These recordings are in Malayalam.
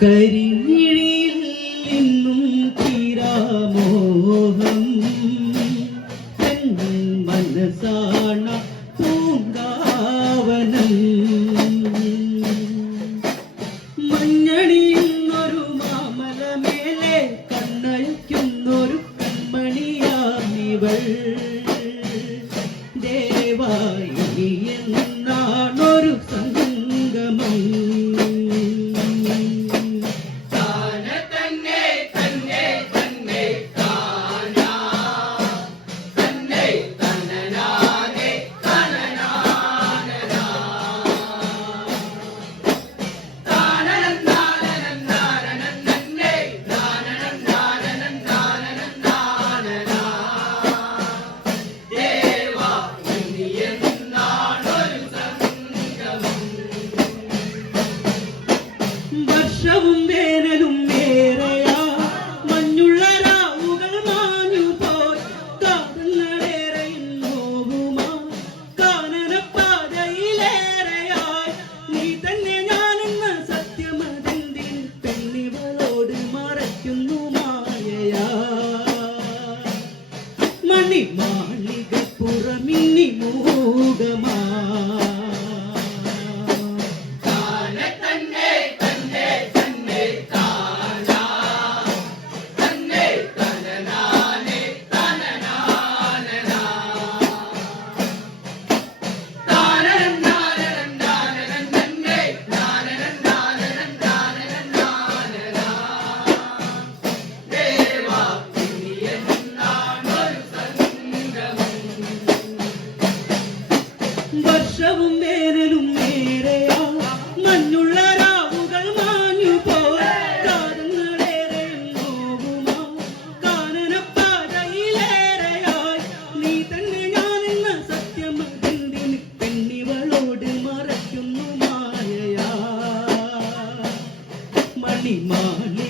കരിമിഴിയിൽ നിന്നും തീരാമോഹം మణి మాళిగపురమిని మూగమా? மாலி மாலி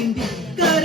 ചിന്തിക്കര